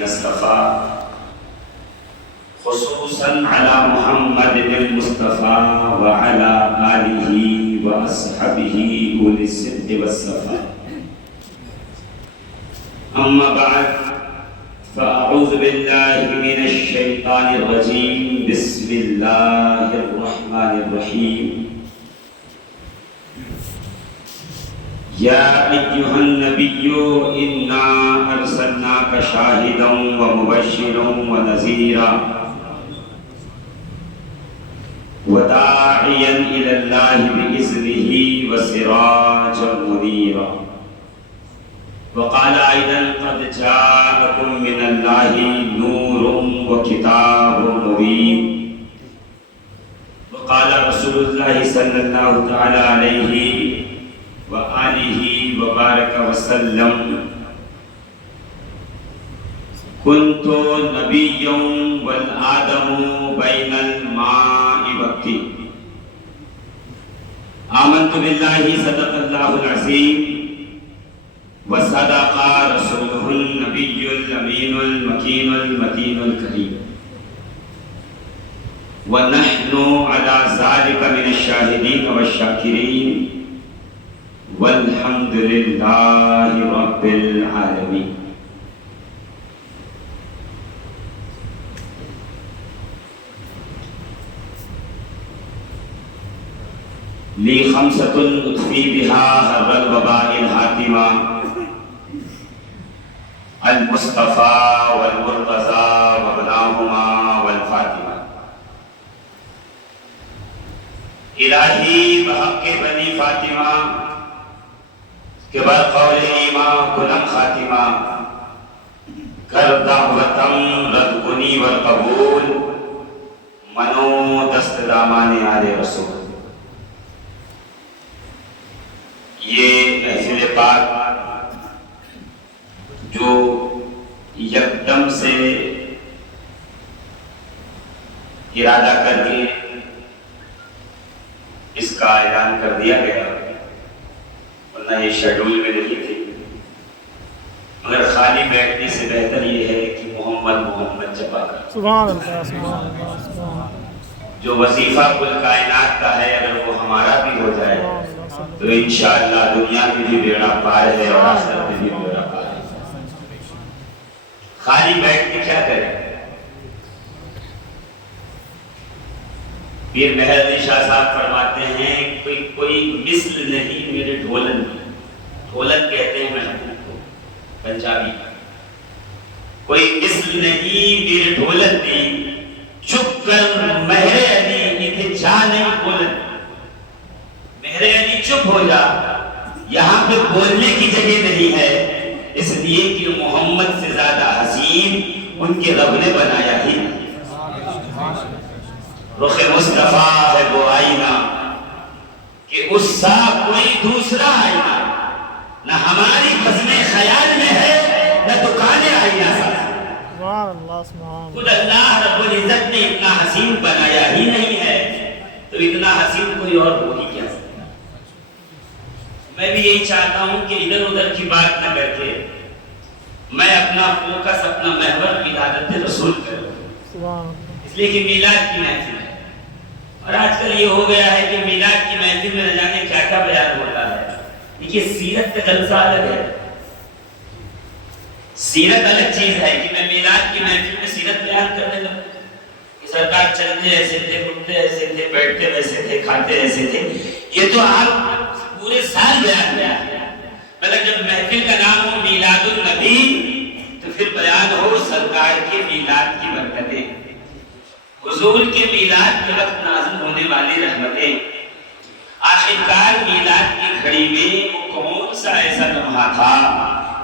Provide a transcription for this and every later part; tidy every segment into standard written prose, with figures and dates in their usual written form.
الذين اصطفى خصوصا على محمد المصطفى وعلى آله وأصحابه أولي الصدق والصفاء. أما بعد فأعوذ بالله من الشيطان الرجيم. بسم الله الرحمن الرحيم. يا أيها النبي إنا أرسلناك شاهدا ومبشرا ونذيرا وداعيا إلى الله بإذنه وسراجا منيرا. وقال أيضا قد جاءكم من الله نور وكتاب مبين. وقال رسول الله صلى الله تعالى عليه وآله وبارك وسلم كنت نبيا والآدم بين الماء والطين. آمنت بالله صدق الله العظيم وصدق رسوله النبي الأمين المكين المتين الكريم. ونحن على ذلك من الشاهدين والشاكرين والحمد لله رب العالمين. لي خمسة أطفي بها هر الوباء الهاتمة المصطفى والمرتضى وابناهما والفاطمة. الہی بحق بنی فاطمہ کہ بر قول ایمان کنم خاتمہ کر دعوتم رد کنی والقبول منو دست دامان آل رسول. یہ محفل پاک جو یکدم سے ارادہ کر کے اس کا اعلان کر دیا گیا، ورنہ یہ شیڈول میں نہیں تھی، مگر خالی بیٹھنے سے بہتر یہ ہے کہ محمد محمد جپا کر جو وظیفہ کل کائنات کا ہے اگر وہ ہمارا بھی ہو جائے تو انشاءاللہ دنیا میں بھی بیڑا پار ہے اور آخرت میں بھی بیڑا پار ہے. خالی بیٹھ کے کیا کریں؟ پیر مہر علی شاہ صاحب فرماتے ہیں کوئی مثل نہیں میرے ڈھولن میں. ڈھولن کہتے ہیں محبوب کو پنجابی کا. کوئی مثل نہیں میرے ڈھولن میں چپ کر مہر علی اتنے جا نہیں بولن. مہر علی چپ ہو جا، یہاں پہ بولنے کی جگہ نہیں ہے، اس لیے کہ محمد سے زیادہ حسین ان کے رب نے بنایا ہی. رخ مصطفیٰ ہے وہ آئینہ کہ اس سا کوئی دوسرا آئینہ نہ ہماری بزم خیال میں ہے نہ دکان آئینہ سا. خود اللہ رب العزت نے اتنا حسین بنایا ہی نہیں ہے تو اتنا حسین کوئی اور ہو ہی کیا سکتا. میں بھی یہی چاہتا ہوں کہ ادھر ادھر کی بات نہ کر کے میں اپنا فوکس اپنا محور ولادت رسول کروں، اس لیے کہ میلاد کی محفل ہے. اور آج کل یہ ہو گیا ہے کہ میلاد کی محفل میں نہ جانے کیا کیا بیان ہوتا ہے. دیکھیے سیرت کا جلسہ الگ ہے، سیرت الگ چیز ہے کہ میں میلاد کی محفل میں سیرت بیان کرنے لگوں کہ سرکار چلتے ایسے تھے، اٹھتے ایسے تھے، بیٹھتے ویسے تھے، کھاتے ایسے تھے. یہ تو آپ پورے سال بیان کیا ہے. مطلب جب محفل کا نام ہو میلاد النبی تو پھر بیان ہو سرکار کے میلاد کی برکتیں، حضور کے میلاد کے وقت نازل ہونے والی رحمتیں. آخرکار میلاد کی گھڑی میں وہ کون سا ایسا لمحہ تھا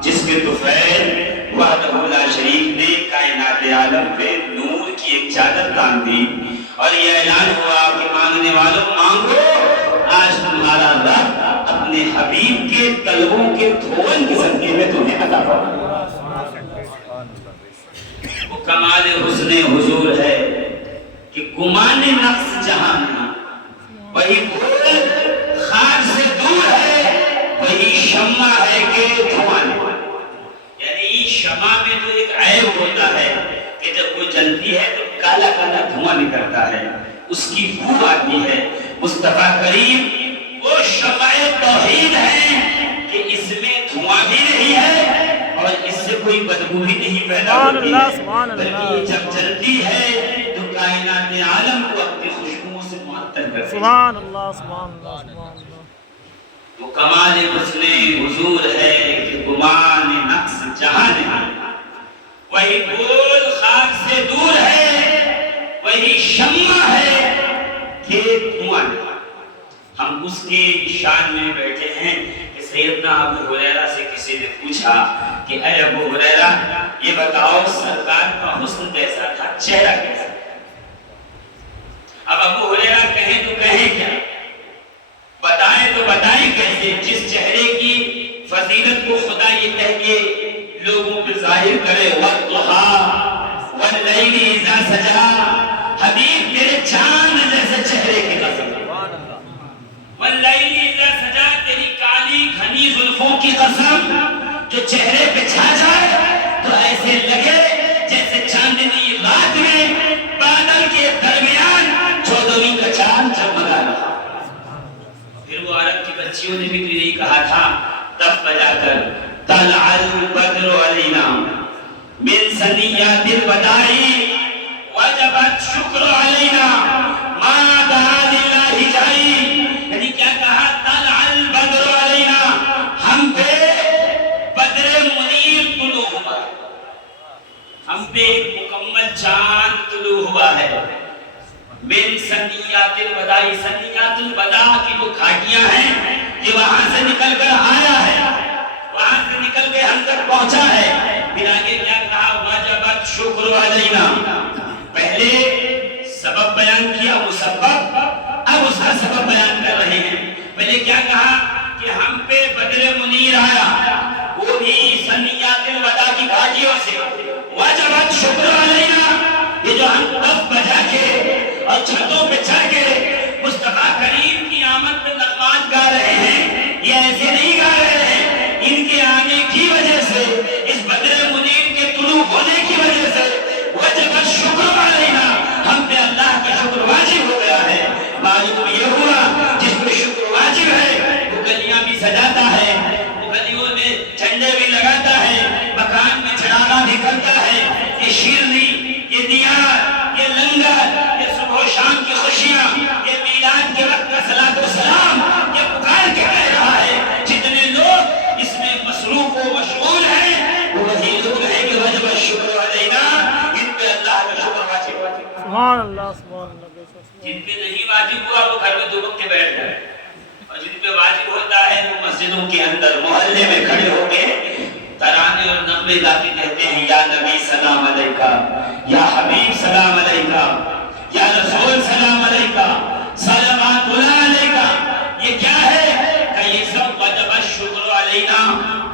جس کے طفیل وحدہ لا شریک نے کائنات عالم پہ نور کی ایک چادر تان دی اور یہ اعلان ہوا کہ مانگنے والوں مانگو، آج تمہارا رب اپنے حبیب کے طلبوں کے دھون کے صدقے میں تمہیں عطا فرمائے. وہ کمال حسن حضور ہے کہ گمان نفس جہاں نہیں، وہی پھول خاک سے دور ہے، وہی شمع ہے کہ دھواں. یعنی شمع میں تو ایک عیب ہوتا جلتی ہے تو کالا کالا دھواں نکلتا ہے، اس کی بو آتی ہے۔ مصطفیٰ کریم وہ شمع توحید ہے کہ اس میں دھواں بھی نہیں ہے اور اس سے کوئی بدبو بھی نہیں پیدا ہوتی ہے، بلکہ یہ جب جلتی ہے تو کائنات عالم کو اپنی خوشبوؤں سے معطر کرتی ہے۔ سبحان اللہ سبحان اللہ سبحان اللہ۔ وہ کمال حسن حضور ہے کہ گمان نقص جہاں نہیں، وہی پھول خاک سے دور ہے، وہی شمع ہے کہ دھواں نہیں۔ ہم اس کے شان میں بیٹھے ہیں کہ سیدنا ابو ہریرہ سے کسی نے پوچھا کہ اے ابو ہریرہ یہ بتاؤ سرکار کا حسن کیسا تھا، چہرہ کیسا تھا؟ اب ابو ہریرہ کہیں تو کہیں کیا، بتائیں تو بتائیں کیسے، جس چہرے کی فضیلت کو خدا یہ کہہ کے لوگوں پہ ظاہر کرے وَالضُّحَىٰ وَاللَّيْلِ إِذَا سَجَىٰ، حبیب تیرے چاند جیسے چہرے کی قسم، وَاللَّيْلِ إِذَا سَجَىٰ تیری کالی گھنی زلفوں کی قسم، جو چہرے پہ چھا جائے تو ایسے لگے جیسے چاندنی رات میں بادل کے درمیان چودھویں کا چاند جھگمگا رہا۔ پھر وہ عرب کی بچیوں نے بھی تو یہی کہا تھا دف بجا کر، طلع البدر علینا من ثنیات الوداع وجبت شکر علینا ما دعا للہ جائی، یعنی کیا کہا، طلع البدر علینا، ہم پہ بدر منیر طلوع ہوا ہے، ہم پہ ایک مکمل چاند طلوع ہوا ہے۔ من ثنیات الوداع، ثنیات الوداع کی جو گھاٹیاں ہیں یہ وہاں سے نکل کر آیا ہے، وہاں سے نکل کے ہم تک پہنچا ہے۔ پھر آگے کیا کہا، واجبت شکر علینا، پہلے سبب بیان کیا مسبب، اب اس کا سبب بیان کر رہے ہیں۔ پہلے کیا کہا کہ ہم پہ بدر منیر آیا، وہ بھی ثنیات الوداع کی گھاٹیوں سے، واجبت شکر علینا، یہ جو ہم دف بجا کے اور چھتوں پہ چڑھ کے مصطفیٰ کریم کی آمد پہ نغمات گا رہے ہیں، یہ ایسے نہیں گا رہے ہیں، ان کے آنے کی وجہ سے، اس بدر منیر کے طلوع ہونے کی وجہ سے وجب شکر علینا، ہم پہ اللہ کا شکر واجب ہو گیا ہے۔ معلوم یہ ہوا جس پہ شکر واجب ہے وہ گلیاں بھی سجاتا ہے، وہ گلیوں میں جھنڈے بھی لگاتا ہے، مکان میں چراغاں بھی کرتا ہے، یہ شیرنی، یہ دیار، یہ لنگر، یہ صبح و شام کی خوشیاں، یہ میلاد کے وقت کا صلاۃ و سلام، یہ پکار کے کہہ رہا ہے۔ جتنے لوگ اس میں مصروف و مشغول ہیں وہ وہی لوگ ہیں کہ وجب الشکر علینا، ان پہ اللہ کا شکر واجب ہے۔ سبحان اللہ سبحان اللہ۔ جن پہ نہیں واجب ہوا وہ گھر میں دبک کے بیٹھ گئے، اور جن پہ واجب ہوتا ہے وہ مسجدوں کے اندر محلے میں کھڑے ہو کے ترانے اور نغمے گاتے کہتے ہیں، یا نبی سلام علیکہ، یا حبیب سلام علیکہ، یا رسول سلام علیکہ، صلوات اللہ علیکہ۔ یہ کیا ہے کہ یہ سب وجب الشکر علینا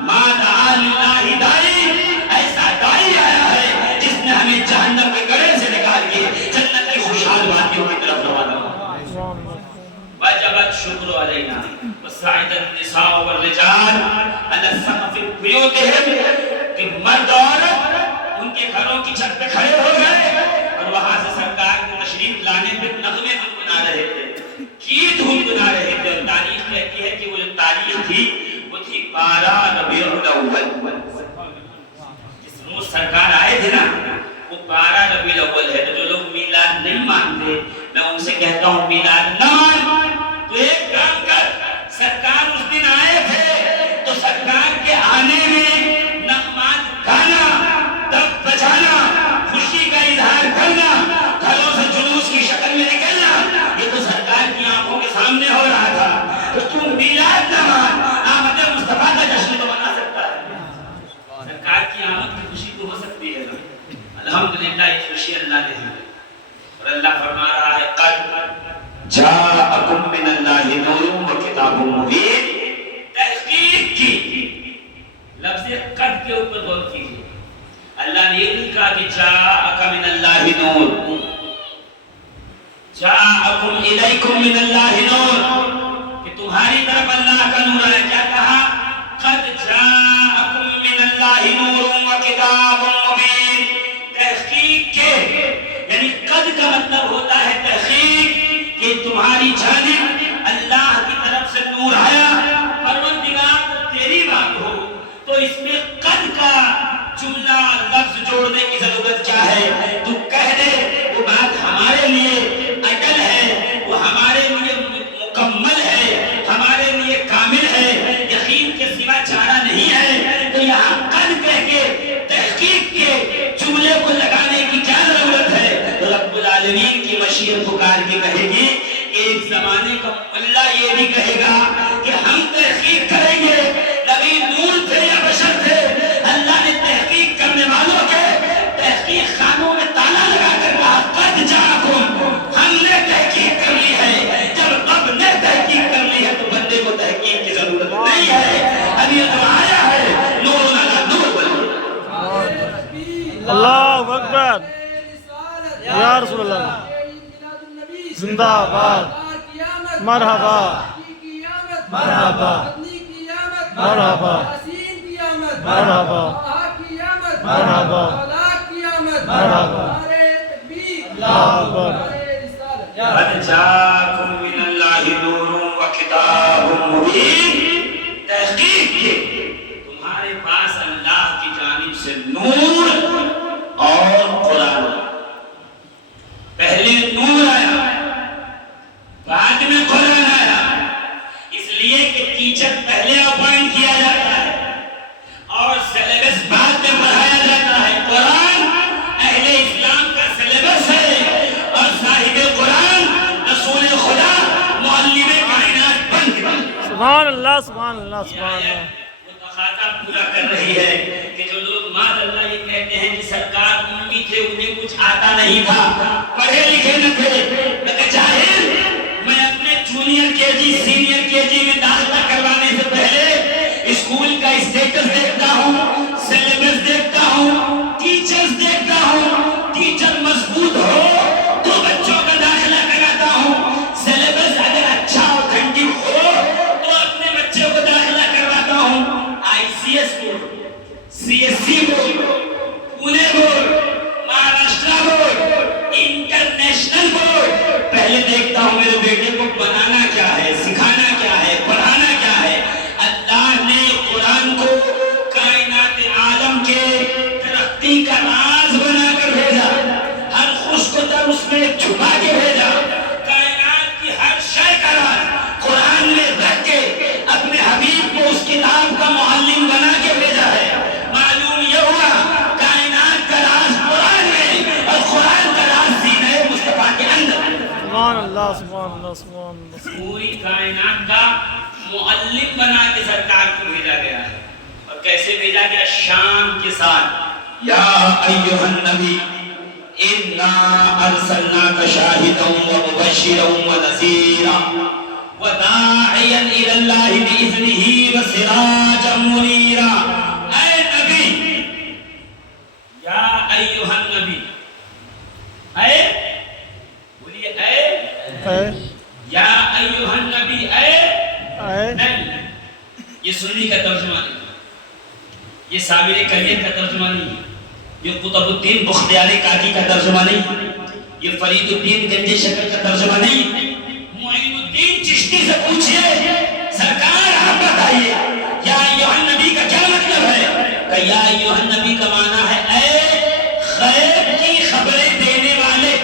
ما دعا للہ دائی، ایسا دائی آیا ہے جس نے ہمیں جہنم کے گڑھے سے نکال کے جنت کی خوشحال وادیوں کی طرف روانہ کیا۔ وجبت شکر علینا وصعد النساء والرجال علی السقف بیوتہم، کہ مرد عورت ان کے گھروں کی چھت پہ کھڑے ہو گئے اور وہاں سے سرکار کے تشریف لانے پہ نغمے گنگنا رہے تھے، گیت گنگنا رہے تھے۔ اور تاریخ کہتی ہے کہ وہ جو تاریخ تھی وہ تھی 12 ربیع الاول، جس روز سرکار آئے تھے نا وہ 12 ربیع الاول ہے۔ تو جو لوگ میلاد نہیں مانتے میں ان سے کہتا ہوں میلاد نہ مان، تو ایک کام کر، سرکار اس دن آئے تھے تو سرکار کے آنے میں نغمات گانا، دف بجانا، خوشی کا اظہار کرنا، گھروں سے جلوس کی شکل میں نکلنا، یہ تو سرکار کی آنکھوں کے سامنے ہو رہا تھا۔ تو تم میلاد نہ مان، آمد مصطفیٰ کا جشن تو منا سکتا ہے، سرکار کی آمد کی خوشی تو ہو سکتی ہے نا۔ الحمدللہ یہ خوشی اللہ نے دی، اور اللہ فرما رہا ہے قد جاءکم من اللہ نور و کتاب مبین۔ تحقیق کی، لفظ قد کے اوپر غور کیجیے، اللہ نے یہ نہیں کہا کہ جاءک من اللہ نور، جاءکم الیکم من اللہ نور، کہ تمہاری طرف اللہ کا نور آیا۔ کیا کہا، قد جاءکم من اللہ نور و کتاب مبین، تحقیق کے توڑنے کی ضرورت کیا ہے؟ تو کہہ دے وہ بات ہمارے لیے اٹل ہے، وہ ہمارے لیے مکمل ہے، ہمارے لیے کامل ہے، یقین کے سوا چارہ نہیں ہے۔ تو یہاں قد کہہ کے تحقیق کے جملے کو لگانے کی کیا ضرورت ہے؟ رب العالمین کی مشیت پکار کے کہے گی کہ ایک زمانے کا ملا یہ بھی کہے گا کہ ہم تحقیق کریں گے، نبی نور تھے یا بشر تھے، اللہ نے تحقیق کرنے والوں کے تحقیق خانوں میں تالا لگا کر کہا قد جاءکم، ہم نے تحقیق کر لی ہے۔ جب رب نے تحقیق کر لی ہے تو بندے کو تحقیق کی ضرورت نہیں ہے، اب یہ تو آیا ہے نور علی نور بن۔ اللہ اکبر یا رسول اللہ، زندہ باد، مرحبا مرحبا مرحبا مرحبا مرحبا مرحبا، اللہ اکبر۔ قد جاءکم من اللہ نور و کتاب مبین، تحقیق کے تمہارے پاس اللہ کی جانب سے نور اور قرآن۔ پہلے نور آیا، بعد میں قرآن آیا، اس لیے کہ ٹیچر پہلے اپوائنٹ کیا جاتا ہے اور سلیبس بعد میں پڑھایا جاتا ہے۔ قرآن اہل اسلام کا سلیبس ہے اور صاحب قرآن رسول خدا معلم کائنات بن گیا۔ سبحان اللہ سبحان اللہ سبحان اللہ۔ وہ تقاضا پورا کر رہی ہے کہ جو لوگ ماذ اللہ یہ کہتے ہیں کہ سرکار امی تھے، انہیں کچھ آتا نہیں تھا، پڑھے لکھے نہ تھے، میں جاہل، میں اپنے جونیئر کے جی سینئر کے جی میں داخلہ کروانے سے پہلے اسکول کا اسٹیٹس دیکھتا ہوں، سلیبس دیکھتا ہوں، ٹیچرز دیکھتا ہوں، ٹیچر مضبوط ہو تو بچوں کا داخلہ کراتا ہوں، سلیبس اگر اچھا اوتھینٹک ہو تو اپنے بچوں کو داخلہ کرواتا ہوں۔ I C S board, C S C board, Pune board, Maharashtra board, international board, پہلے دیکھتا ہوں میرے بیٹے کو بنانا کیا ہے، سکھانا کیا ہے، پڑھانا کیا ہے۔ اللہ نے قرآن کو کائنات عالم کے ترقی کا راز بنا کر بھیجا، ہر خشک تر اس میں چھپا کے بھیجا، کائنات کی ہر شے کا راز قرآن میں رکھ کے اپنے حبیب کو اس کتاب کا معلم بنا کے بھیجا ہے۔ معلوم یہ ہوا کائنات کا راز قرآن میں اور قرآن کا راز سینہ مصطفیٰ کے اندر۔ سبحان اللہ سبحان اللہ سبحان اللہ۔ پوری کائنات کا معلم بنا کے سرکار کو بھیجا گیا ہے، اور کیسے بھیجا گیا؟ شان کے ساتھ۔ یا ایھا النبی انا ارسلناک شاہدا ومبشرا ونذیرا وداعیا الی اللہ باذنہ وسراجا منیرا۔ اے نبی، یا ایھا النبی، اے بولیے اے، یا ایھا النبی، اے نہیں، یہ سنی کا ترجمہ نہیں، یہ صابر کبیر کا ترجمہ نہیں، یہ قطب الدین بختیاری کاکی کا ترجمہ نہیں، یہ فرید الدین گنجی شکل کا ترجمہ نہیں۔ معین الدین چشتی سے پوچھئے سرکار آپ بتائیے یا ایھا النبی کا کیا مطلب ہے؟ کہ یا ایھا النبی کا معنی ہے اے غیب کی خبریں دینے والے۔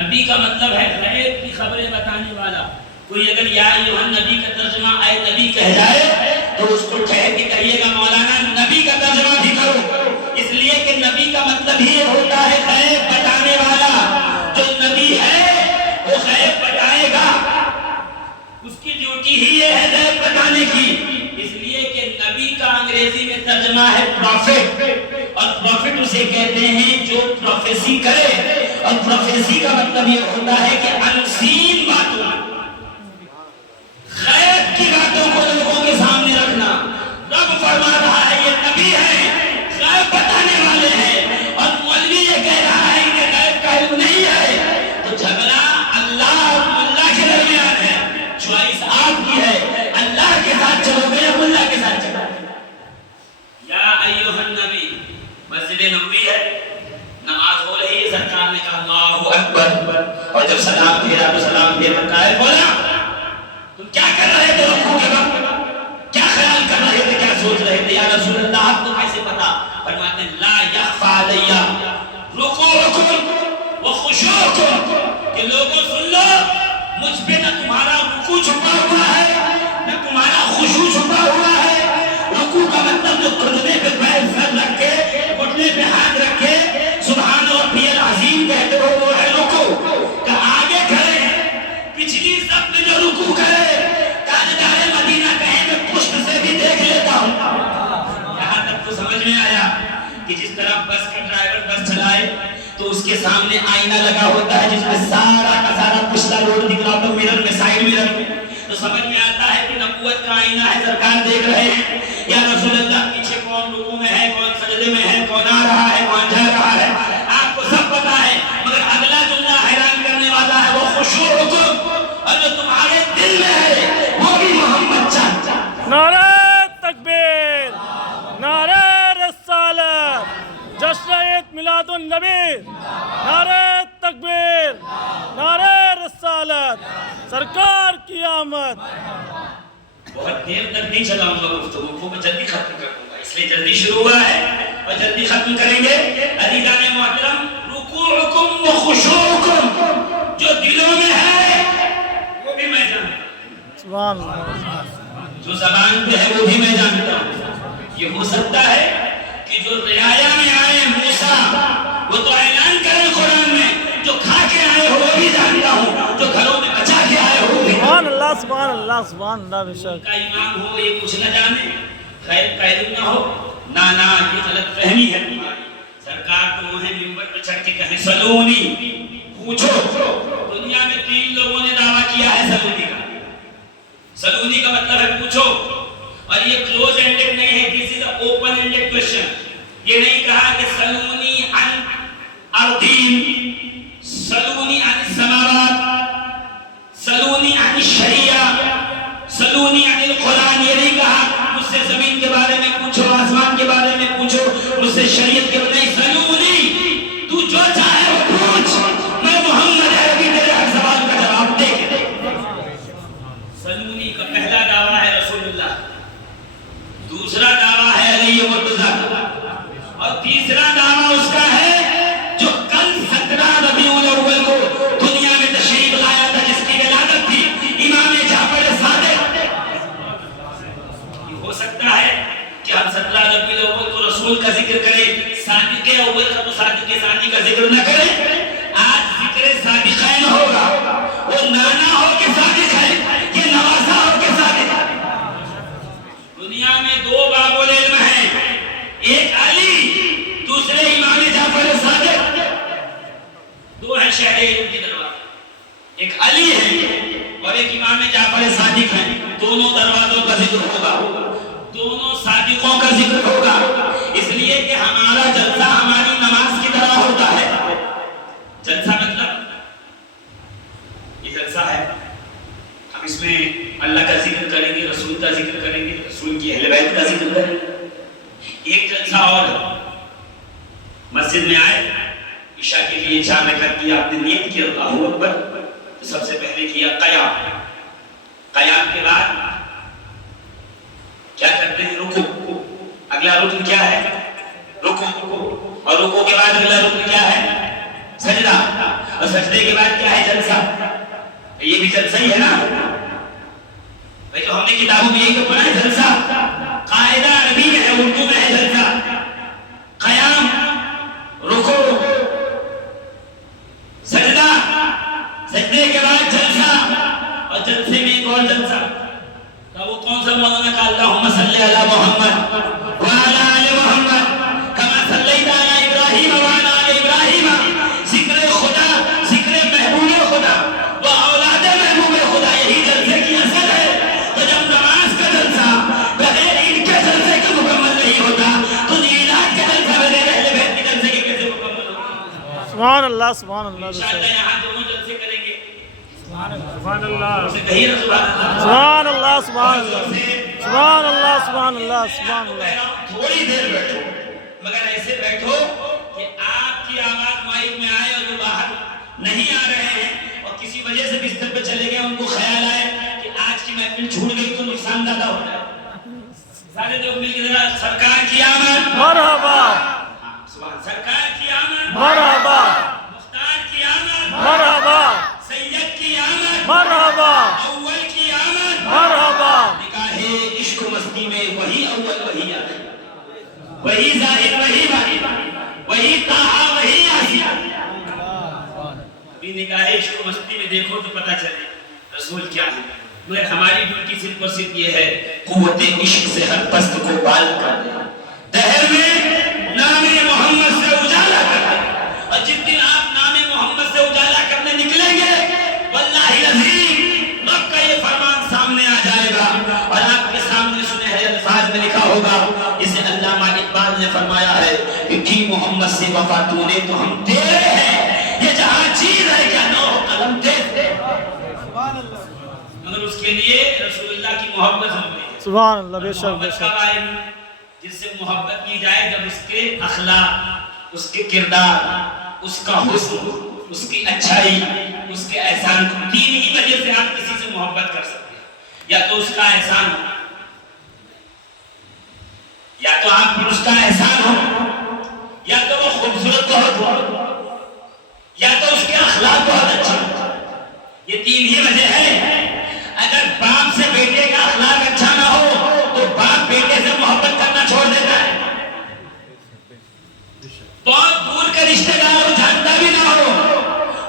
نبی کا مطلب ہے غیب کی خبریں بتانے والا۔ کوئی اگر یا ایھا النبی کا ترجمہ اے نبی کہہ جائے تو اس کو ٹھہر کے کہیے گا مولانا نبی کا ترجمہ بھی کرو، اس لیے کہ نبی کا مطلب ہی ہوتا ہے غیب بتانے والا۔ جو نبی ہے وہ غیب بتائے گا، اس کی ڈیوٹی ہی یہ ہے غیب بتانے کی، اس لیے کہ نبی کا انگریزی میں ترجمہ ہے پروفٹ، اور پروفٹ اسے کہتے ہیں جو پروفیسی کرے، اور پروفیسی کا مطلب یہ ہوتا ہے کہ انسین باتوں، غیب کی باتوں کو لوگوں کے سامنے رکھنا۔ رب فرما رہا ہے یہ نبی ہے، غیب بتانے والے ہیں، اور مولوی یہ کہہ رہا ہے کہ غیب کا علم نہیں ہے، تو جھگڑا اللہ اور ملا کے درمیان ہے۔ چوائس آپ کی ہے، اللہ کے ساتھ چلو گے یا ملا کے ساتھ چلو گے۔ یا ایھا النبی، مسجد نبوی ہے، نماز ہو رہی ہے، سرکار نے کہا اللہ اکبر، اور جب سلام پھیرا تو سلام پھیر کر قائل بولا تم کیا کر رہے تھے رکوع کے وقت؟ کیا خیال کر رہے تھے، کیا سوچ رہے تھے؟ یا رسول اللہ آپ کو کیسے پتا فرماتے ہیں لا یخفی علی رکوعکم وخشوعکم کہ لوگوں سن لو مجھ پہ نہ تمہارا رکوع چھپا ہوا ہے نہ تمہارا خشوع چھپا ہوا ہے. رکوع کا مطلب جو گھٹنے پہ پیر سر رکھ کے گھٹنے پہ ہاتھ رکھ کے سبحان ربی العظیم کہتے ہو وہ ہے رکوع. کہ آگے کھڑے پچھلی صف میں جو رکوع کرے تاجدار مدینہ کہیں میں پشت سے بھی دیکھ لیتا ہوں. یہاں تک تو سمجھ میں آیا کہ جس طرح بس کا ڈرائیور بس چلائے تو اس کے سامنے آئینہ لگا ہوتا ہے جس میں سارا کا سارا پچھلا روڈ دکھ رہا ہوتا ہے مرر میں سائیڈ مرر میں تو سمجھ میں آتا ہے کہ نبوت کا آئینہ ہے سرکار دیکھ رہے ہیں یا رسول اللہ پیچھے کون رکوع میں ہے کون سجدے میں ہے کون آ رہا ہے کون جا رہا ہے آپ کو سب پتا ہے. مگر اگلا جملہ حیران کرنے والا ہے وہ خشوعکم اور جو تمہارے دل میں ہے وہ بھی محمد چاہتا. نعرہ تکبیر، نعرہ رسالت، جشن عید میلاد النبی، نعرہ تکبیر، نعرہ رسالت، سرکار کی آمد. بہت دیر تک نہیں چلاؤں گا گفتگو کو میں جلدی ختم کر دوں گا اس لیے جلدی شروع ہوا ہے اور جلدی ختم کریں گے. عزیزان محترم رکوعکم و خشوعکم جو دلوں میں ہے وہ بھی میں جانتا ہوں سبحان اللہ. جو زبان پہ ہے وہ بھی میں جانتا ہوں. یہ ہو سکتا ہے کہ جو رعایا میں آئے موسیٰ وہ تو اعلان کریں قرآن میں جو کھا کے آئے ہو وہ بھی جانتا ہوں جو گھروں میں بچا کے آئے ہو بھی سبحان اللہ، سبحان اللہ، سبحان اللہ. بے شک کا امام ہو یہ کچھ نہ جانے خیر قید نہ ہو نا یہ غلط فہمی ہے تمہاری. سرکار تو وہیں منبر پہ چڑھ کے کہیں سلونی پوچھو. دنیا میں 3 لوگوں نے دعویٰ کیا ہے سلونی کا. سلونی کا مطلب ہے پوچھو اور یہ کلوز اینڈڈ نہیں ہے دس از اے اوپن اینڈڈ کوسچن. یہ نہیں کہا کہ سلونی عن ارضین سلونی عن السماوات سلونی عن الشریعہ سلونی عن القرآن. یہ نہیں کہا مجھ سے زمین کے بارے میں پوچھو آسمان کے بارے میں پوچھو مجھ سے شریعت کے بارے میں. سلونی تو جو چاہے وہ پوچھ میں محمد عربی تیرے ہر سوال کا جواب دے کے. سلونی کا پہلا دعویٰ ہے رسول اللہ. دوسرا دعویٰ ہے علی مرتضیٰ اور تیسرا دعویٰ اس کا ہے جو کل 17 ربیع الاول کو دنیا میں تشریف لایا تھا جس کی ولادت تھی امام جعفر صادق. یہ ہو سکتا ہے کہ ہم 17 ربیع الاول کو رسول کا ذکر کریں صادق اول کا تو صادق ثانی کا ذکر نہ کریں. آج ذکر صادقین ہوگا وہ نانا ہو کے صادق ہے یہ نوازا ہو کے صادق ہے. دنیا میں 2 باب العلم ہیں ایک علی دوسرے امام جعفر صادق. 2 ہیں شہر علم کی دروازے ایک علی ہے اور ایک امام جعفر صادق ہیں. دونوں دروازوں کا ذکر ہوگا دونوں صادقوں کا ذکر ہوگا اس لیے کہ ہمارا جلسہ ہماری نماز کی طرح ہوتا ہے. جلسہ مطلب یہ جلسہ ہے ہم اس میں اللہ کا ذکر کریں گے رسول کا ذکر کریں گے رسول کی اہل بیت کا ذکر کریں گے. ایک جلسہ اور مسجد میں آئے عشاء کے لیے جامع کر دیا آپ نے نیت کی اللہ اکبر تو سب سے پہلے کیا قیام. قیام کے بعد کیا کرتے ہیں رکوع. اگلا رکن کیا ہے رکوع اور رکوع کے بعد اگلا رکن کیا ہے سجدہ اور سجدے کے بعد کیا ہے جلسہ. یہ بھی جلسہ ہی ہے نا بھائی جو ہم نے کتابوں میں یہ پڑھا ہے جلسہ قاعدہ عربی میں ہے اردو میں ہے جلسہ. قیام رکوع سجدہ سجدے کے بعد جلسہ اور جلسے میں ایک اور جلسہ وہ کون سا مولانا کا اللہم صلی علی محمد وعلی آل محمد کما صلیت علی ابراہیم وعلی آل ابراہیم. ذکر خدا ذکر محبوب خدا و اولاد محبوب خدا یہی جلسے کی اصل ہے. تو جب نماز کا جلسہ بغیر عید کے جلسے کے مکمل نہیں ہوتا تو عیدات کا جلسہ بغیر اہل بیت کے جلسے کے کیسے مکمل ہوگا. سبحان اللہ، سبحان اللہ. انشاءاللہ یہاں دونوں جلسے کریں گے. سبحان اللہ، کہیے نا سبحان اللہ، سبحان اللہ، سبحان اللہ، سبحان اللہ، سبحان اللہ. تھوڑی دیر بیٹھو مگر ایسے بیٹھو کہ آپ کی آواز مائک میں آئے اور جو باہر نہیں آ رہے ہیں اور کسی وجہ سے بستر پہ چلے گئے ان کو خیال آئے کہ آج کی محفل چھوٹ گئی تو نقصان زیادہ ہو جائے. سارے لوگ مل کے ذرا سرکار کی آمد مرحبا نگاہ عشق و مستی میں دیکھو تو پتہ چلے رسول کیا ہے. مگر ہماری ڈیوٹی صرف اور صرف یہ ہے قوت عشق سے ہر پست کو بال کر دے, دہر میں نام محمد سے اجالا کر دے. اور جس دن آپ نام محمد سے اجالا کرنے نکلیں گے واللہ العظیم رب کا یہ فرمان سامنے آ جائے گا اور آپ کے سامنے سنہرے الفاظ میں لکھا ہوگا جسے علامہ اقبال نے فرمایا ہے کہ کی محمد سے وفا تو نے تو ہم تیرے ہیں, یہ جہاں چیز ہے کیا نو قلم تیرے. مگر اس کے لیے رسول اللہ کی محبت ضروری ہے. سبحان اللہ, بے شک بے شک. جس سے محبت کی جائے جب اس کے اخلاق, اس کے کردار, اس کا حسن, اس کی اچھائی, اس کے احسان, تین ہی وجہ سے آپ کسی سے محبت کر سکتے ہیں. یا تو اس کا احسان ہو, یا تو آپ پر اس کا احسان ہو, یا تو وہ خوبصورت بہت ہو, یا تو اس کے اخلاق بہت اچھے ہو. یہ تین ہی وجہ ہے. اگر باپ سے بیٹے کا اخلاق اچھا نہ ہو تو باپ بیٹے سے محبت کرنا چھوڑ دیتا ہے. بہت دور کا رشتہ دار ہو, جانتا بھی نہ ہو,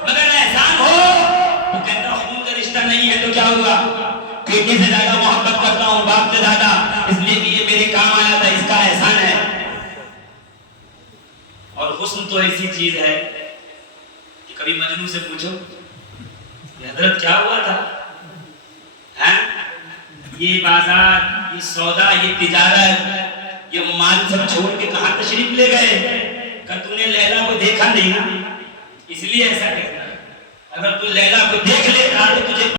مگر احسان ہو تو کہتا خون کا رشتہ نہیں ہے تو کیا ہوا, بیٹے سے زیادہ محبت کرتا ہوں باپ سے زیادہ, اس لیے کہ یہ میرے کام آیا تھا, اس کا احسان ہے. اور حسن تو ایسی چیز ہے کہ کبھی مجنوں سے پوچھو کہ حضرت کیا ہوا تھا, یہ بازار, یہ سودا, یہ تجارت, یہ مال سب چھوڑ کے کہاں تشریف لے گئے, کہ تو نے لیلا کو دیکھا نہیں نا اس لیے ایسا کہتا ہے. اگر تو لیلا کو دیکھ لیتا تو تجھے